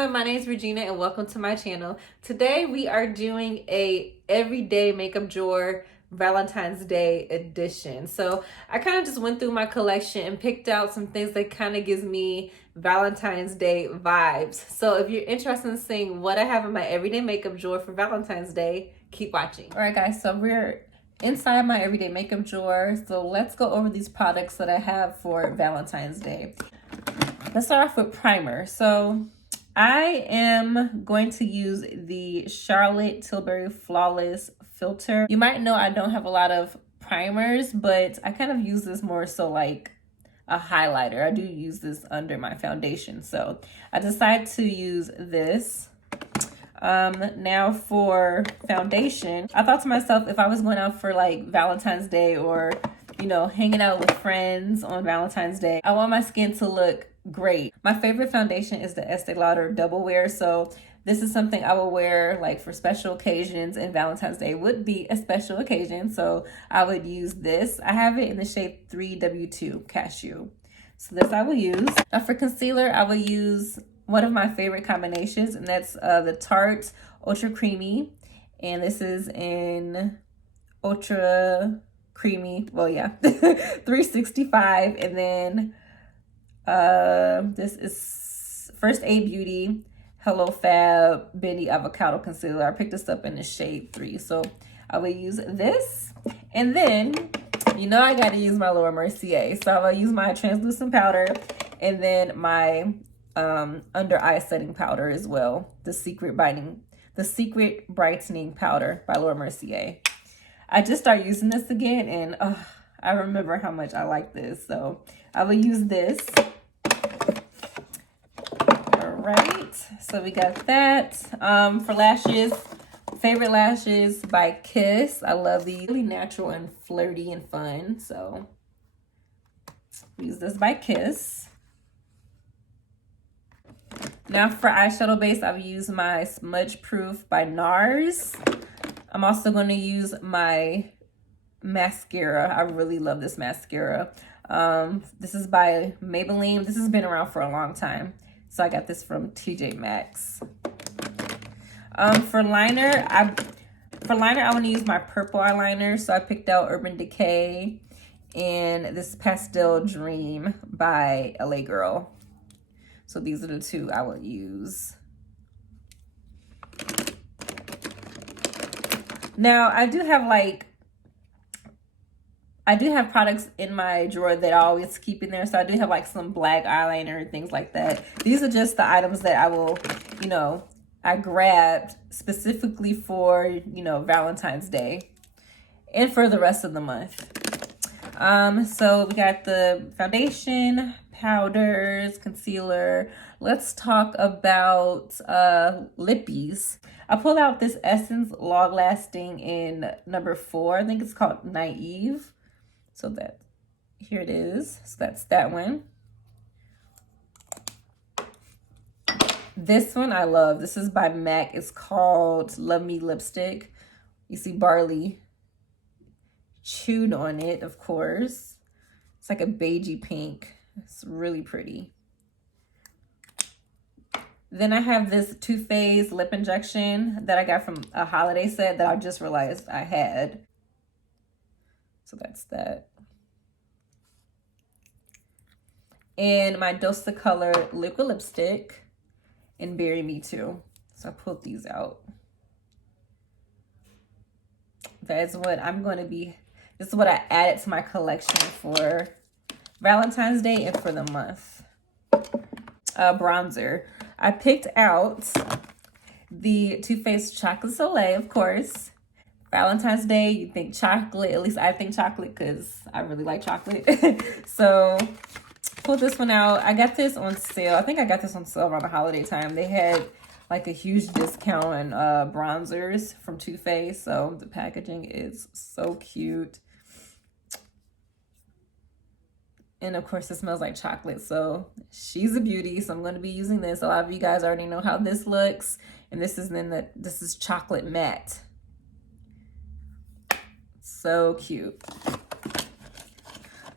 everyone, my name is Regina and welcome to my channel. Today we are doing a everyday makeup drawer Valentine's Day edition. So I kind of just went through my collection and picked out some things that kind of gives me Valentine's Day vibes. So if you're interested in seeing what I have in my everyday makeup drawer for Valentine's Day, keep watching. All right guys, so we're inside my everyday makeup drawer. So let's go over these products that I have for Valentine's Day. Let's start off with primer. So I am going to use the Charlotte Tilbury Flawless Filter. You might know I don't have a lot of primers, but I kind of use this more so like a highlighter. I do use this under my foundation. So I decided to use this. Now for foundation, I thought to myself, if I was going out for like Valentine's Day or, you know, hanging out with friends on Valentine's Day, I want my skin to look great. My favorite foundation is the Estee Lauder Double Wear. So this is something I will wear like for special occasions, and Valentine's Day would be a special occasion. So I would use this. I have it in the shade 3W2 Cashew. So this I will use. Now for concealer, I will use one of my favorite combinations, and that's the Tarte Ultra Creamy. And this is in Ultra Creamy. Well, yeah, 365. And then this is First Aid Beauty Hello Fab Bendy Avocado Concealer. I picked this up in the shade 3. So I will use this. And then, you know, I got to use my Laura Mercier. So I will use my translucent powder and then my under eye setting powder as well. The Secret Brightening Powder by Laura Mercier. I just started using this again, and I remember how much I like this. So I will use this. All right, so we got that. For lashes, favorite lashes by Kiss. I love these, really natural and flirty and fun. So use this by Kiss. Now for eyeshadow base, I will use my Smudge Proof by NARS. I'm also going to use my mascara. I really love this mascara. This is by Maybelline. This has been around for a long time. So I got this from TJ Maxx. For liner, I want to use my purple eyeliner. So I picked out Urban Decay and this Pastel Dream by LA Girl. So these are the two I will use. Now I do have products in my drawer that I always keep in there. So I do have like some black eyeliner and things like that. These are just the items that I will, you know, I grabbed specifically for, you know, Valentine's Day and for the rest of the month. So we got the foundation, powders, concealer. Let's talk about lippies. I pulled out this Essence Long Lasting in number 4. I think it's called Naive. So that, here it is. So that's that one. This one I love. This is by MAC. It's called Love Me Lipstick. You see barley chewed on it, of course. It's like a beigey pink. It's really pretty. Then I have this Too Faced lip injection that I got from a holiday set that I just realized I had. So that's that. And my Dose the Color liquid lipstick and Bury Me Too. So I pulled these out. That's what I'm going to be, this is what I added to my collection for Valentine's Day and for the month. Bronzer. I picked out the Too Faced Chocolate Soleil, of course. Valentine's Day, you think chocolate. At least I think chocolate because I really like chocolate. So pull this one out. I got this on sale. I think I got this on sale around the holiday time. They had like a huge discount on bronzers from Too Faced. So the packaging is so cute. And of course, it smells like chocolate. So she's a beauty. So I'm going to be using this. A lot of you guys already know how this looks. And this is this is chocolate matte. So cute.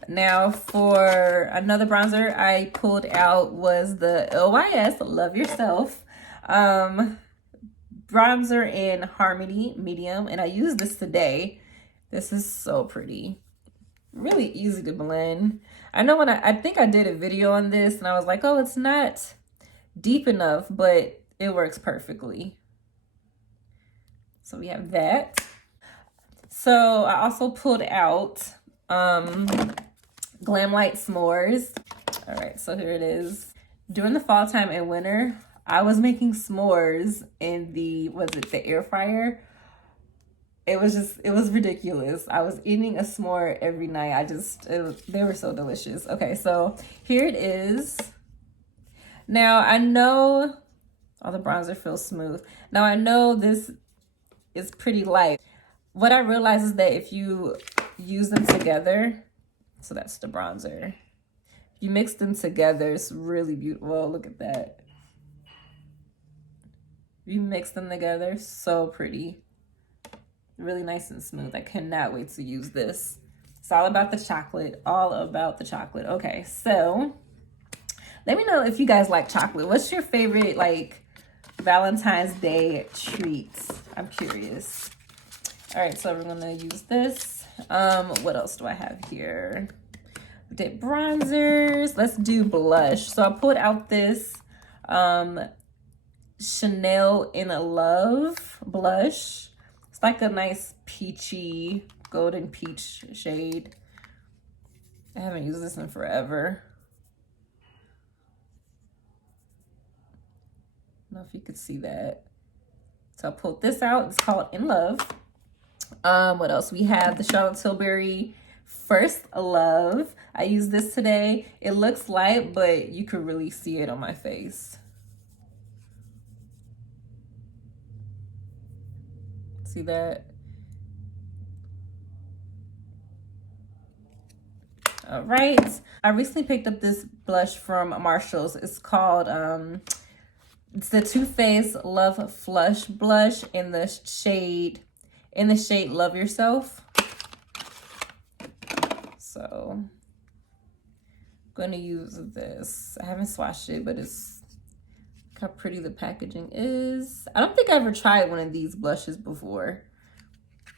Now for another bronzer I pulled out was the LYS Love Yourself. Bronzer in Harmony medium, and I used this today. This is so pretty, really easy to blend. I know when I think I did a video on this and I was like, oh, it's not deep enough, but it works perfectly. So we have that. So I also pulled out Glam Light S'mores. All right, so here it is. During the fall time and winter, I was making s'mores in the air fryer. It was ridiculous. I was eating a s'more every night. They were so delicious. Okay, so here it is. Now I know, oh, the bronzer feels smooth. Now I know this is pretty light. What I realized is that if you use them together, so that's the bronzer. If you mix them together, it's really beautiful. Look at that. If you mix them together, so pretty. Really nice and smooth. I cannot wait to use this. It's all about the chocolate. All about the chocolate. Okay, so let me know if you guys like chocolate. What's your favorite, like, Valentine's Day treats? I'm curious. All right, so we're gonna use this. What else do I have here? We did bronzers. Let's do blush. So I pulled out this Chanel in a Love blush. It's like a nice peachy, golden peach shade. I haven't used this in forever. I don't know if you could see that. So I pulled this out. It's called In Love. What else? We have the Charlotte Tilbury First Love. I used this today. It looks light, but you could really see it on my face. See that? All right. I recently picked up this blush from Marshall's. It's called it's the Too Faced Love Flush blush in the shade Love Yourself. So I'm gonna use this. I haven't swatched it, but it's how pretty the packaging is. I don't think I ever tried one of these blushes before.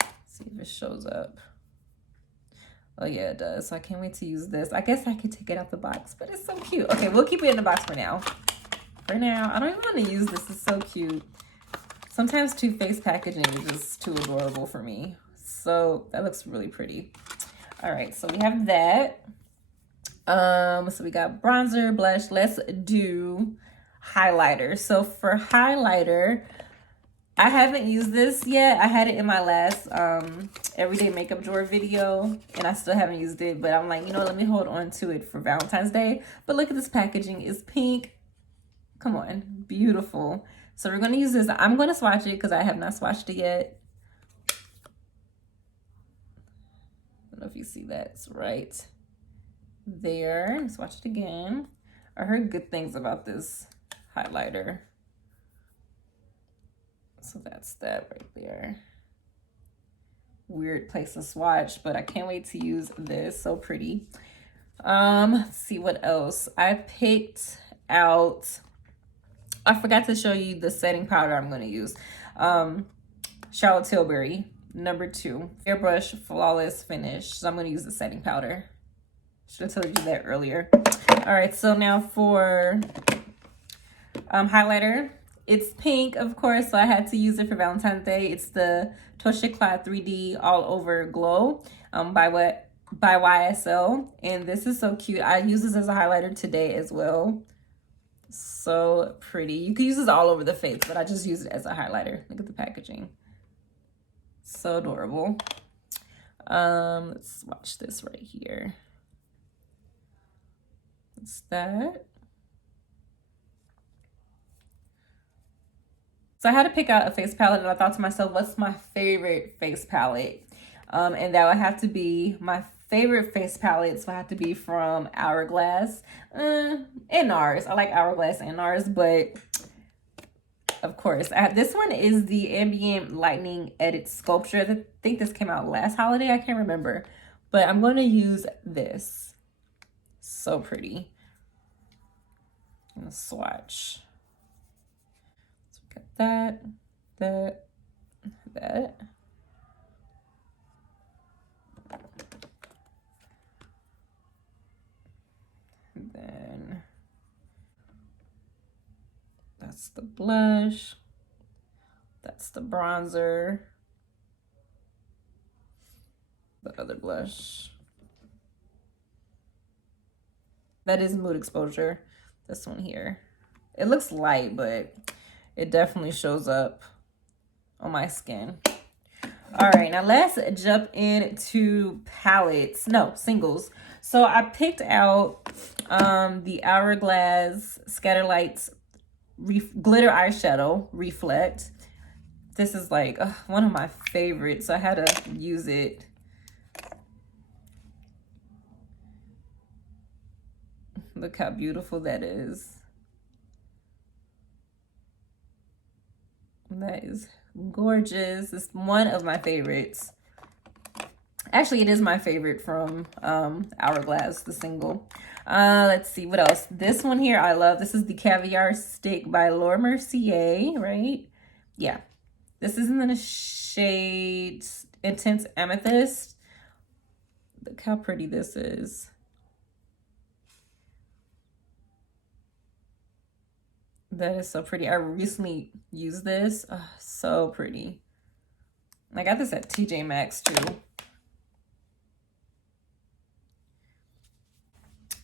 Let's see if it shows up. Oh yeah, it does. So I can't wait to use this. I guess I could take it out the box, but it's so cute. Okay, we'll keep it in the box for now. For now, I don't even want to use this. It's so cute. Sometimes Too Faced packaging is just too adorable for me. So that looks really pretty. All right, so we have that. So we got bronzer, blush. Let's do highlighter. So for highlighter, I haven't used this yet. I had it in my last everyday makeup drawer video, and I still haven't used it. But I'm like, you know, let me hold on to it for Valentine's Day. But look at this packaging. It's pink. Come on, beautiful. So we're gonna use this. I'm gonna swatch it because I have not swatched it yet. I don't know if you see that. It's right there. Let's swatch it again. I heard good things about this highlighter. So that's that right there. Weird place to swatch, but I can't wait to use this. So pretty. Let's see what else. I picked out, I forgot to show you the setting powder I'm going to use. Charlotte Tilbury, number 2. Airbrush Flawless Finish. So I'm going to use the setting powder. Should have told you that earlier. All right, so now for highlighter. It's pink, of course, so I had to use it for Valentine's Day. It's the Tosha Cloud 3D All Over Glow by YSL. And this is so cute. I use this as a highlighter today as well. So pretty. You could use this all over the face, but I just use it as a highlighter. Look at the packaging. So adorable. Let's watch this right here. What's that? So I had to pick out a face palette, and I thought to myself, what's my favorite face palette? And that would have to be, my favorite face palettes would have to be from Hourglass and NARS. I like Hourglass and NARS, but of course, this one is the Ambient Lightning Edit Sculpture. I think this came out last holiday. I can't remember, but I'm going to use this. So pretty. I'm going to swatch. that. And then that's the blush. That's the bronzer. The other blush. That is Mood Exposure. This one here. It looks light, but it definitely shows up on my skin. All right, now let's jump into palettes. No, singles. So I picked out the Hourglass Scatterlights Glitter Eyeshadow Reflect. This is like one of my favorites, so I had to use it. Look how beautiful that is. That is gorgeous. It's one of my favorites. Actually, it is my favorite from Hourglass, the single. Let's see, what else? This one here I love. This is the Caviar Stick by Laura Mercier, right? Yeah. This is in the shade Intense Amethyst. Look how pretty this is. That is so pretty. I recently used this. Oh, so pretty. I got this at TJ Maxx too.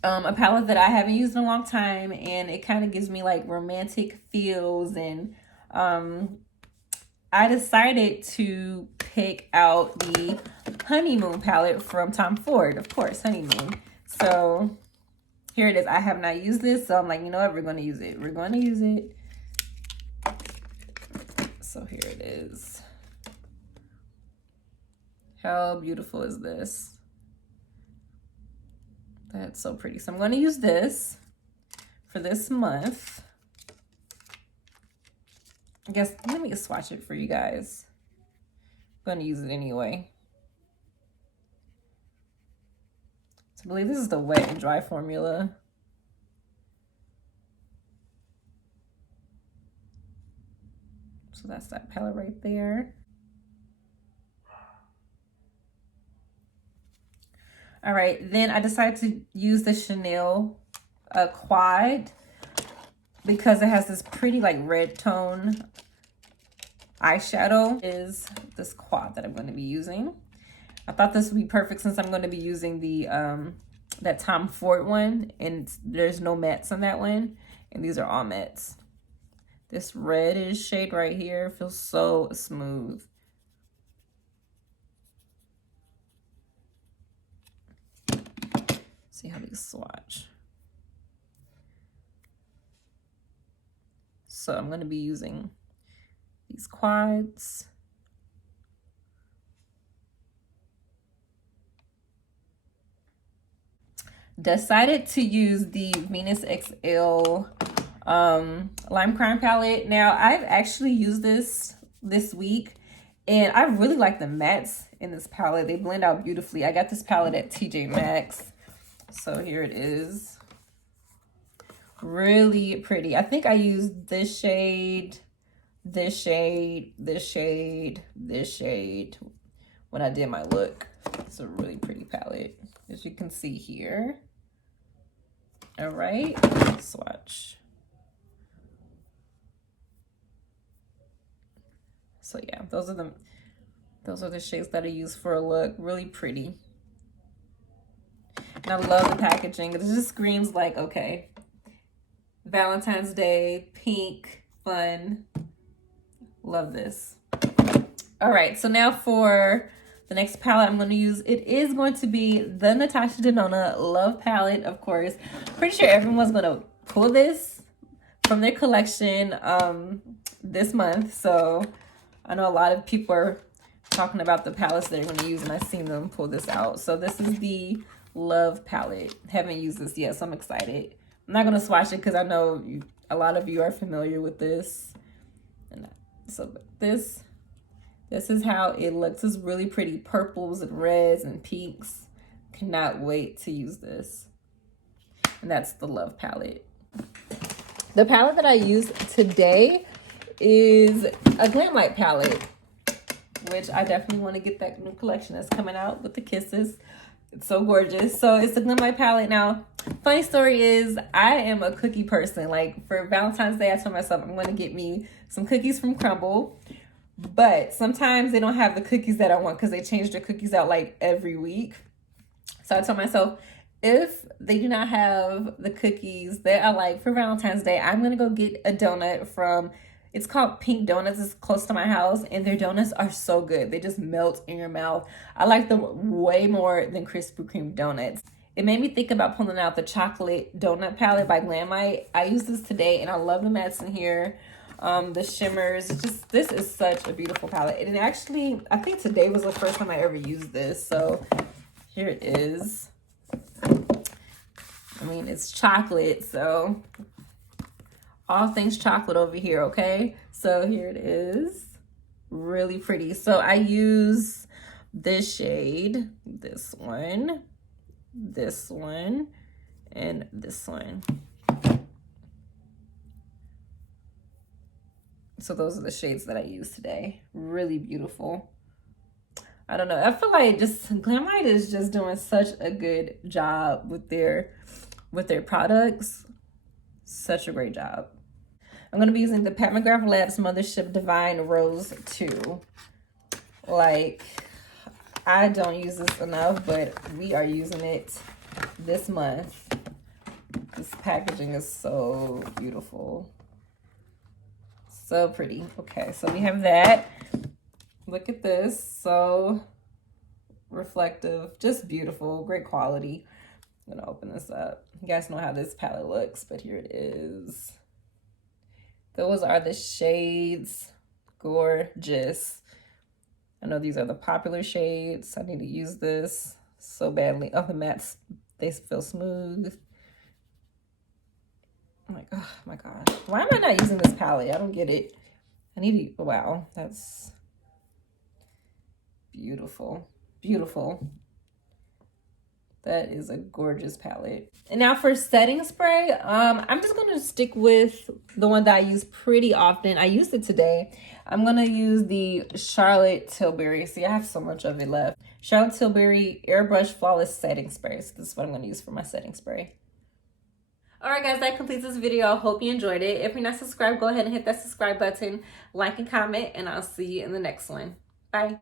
A palette that I haven't used in a long time, and it kind of gives me like romantic feels, and I decided to pick out the Honeymoon palette from Tom Ford, of course, Honeymoon. So here it is. I have not used this, so I'm like, you know what? We're going to use it. We're going to use it. So here it is. How beautiful is this? That's so pretty. So I'm going to use this for this month. I guess, let me swatch it for you guys. I'm going to use it anyway. So I believe this is the wet and dry formula. So that's that palette right there. All right, then I decided to use the Chanel Quad because it has this pretty like red tone eyeshadow. Is this quad that I'm going to be using. I thought this would be perfect since I'm going to be using the that Tom Ford one, and there's no mattes on that one, and these are all mattes. This reddish shade right here feels so smooth. See how these swatch. So I'm going to be using these quads. Decided to use the Venus XL Lime Crime palette. Now, I've actually used this week, and I really like the mattes in this palette. They blend out beautifully. I got this palette at TJ Maxx. So here it is. Really pretty. I think I used this shade, this shade, this shade, this shade when I did my look. It's a really pretty palette, as you can see here. All right, swatch. So yeah, those are the shades that I use for a look. Really pretty. And I love the packaging. It just screams like, okay, Valentine's Day, pink, fun. Love this. All right, so now for the next palette I'm going to use, it is going to be the Natasha Denona Love Palette, of course. Pretty sure everyone's going to pull this from their collection this month. So I know a lot of people are talking about the palettes they're going to use, and I've seen them pull this out. So this is the Love Palette. Haven't used this yet, so I'm excited. I'm not going to swatch it because I know a lot of you are familiar with this. And so this is how it looks. It's really pretty purples and reds and pinks. Cannot wait to use this. And that's the Love Palette. The palette that I used today is a Glam Light palette, which I definitely want to get that new collection that's coming out with the kisses. It's so gorgeous. So it's the Glam Light palette. Now, funny story is I am a cookie person. Like for Valentine's Day, I told myself I'm going to get me some cookies from Crumble. But sometimes they don't have the cookies that I want because they change their cookies out like every week. So I told myself, if they do not have the cookies that I like for Valentine's Day, I'm going to go get a donut from, it's called Pink Donuts. It's close to my house, and their donuts are so good. They just melt in your mouth. I like them way more than Krispy Kreme donuts. It made me think about pulling out the chocolate donut palette by Glam Light. I used this today, and I love the mattes in here. The shimmers. It's just, this is such a beautiful palette. And actually, I think today was the first time I ever used this. So here it is. I mean, it's chocolate, so all things chocolate over here, okay? So here it is. Really pretty. So I use this shade, this one, and this one. So those are the shades that I use today. Really beautiful. I don't know. I feel like just Glam Light is just doing such a good job with their products. Such a great job. I'm going to be using the Pat McGrath Labs Mothership Divine Rose 2. Like, I don't use this enough, but we are using it this month. This packaging is so beautiful. So pretty. Okay, so we have that. Look at this. So reflective. Just beautiful. Great quality. I'm going to open this up. You guys know how this palette looks, but here it is. Those are the shades. Gorgeous. I know these are the popular shades. I need to use this so badly. Oh, the mattes, they feel smooth. I'm like, oh my God. Why am I not using this palette? I don't get it. I need to, wow, that's beautiful. Beautiful. That is a gorgeous palette. And now for setting spray, I'm just gonna stick with the one that I use pretty often. I used it today. I'm gonna use the Charlotte Tilbury. See, I have so much of it left. Charlotte Tilbury Airbrush Flawless Setting Spray. So this is what I'm gonna use for my setting spray. All right, guys, that completes this video. I hope you enjoyed it. If you're not subscribed, go ahead and hit that subscribe button, like and comment, and I'll see you in the next one. Bye.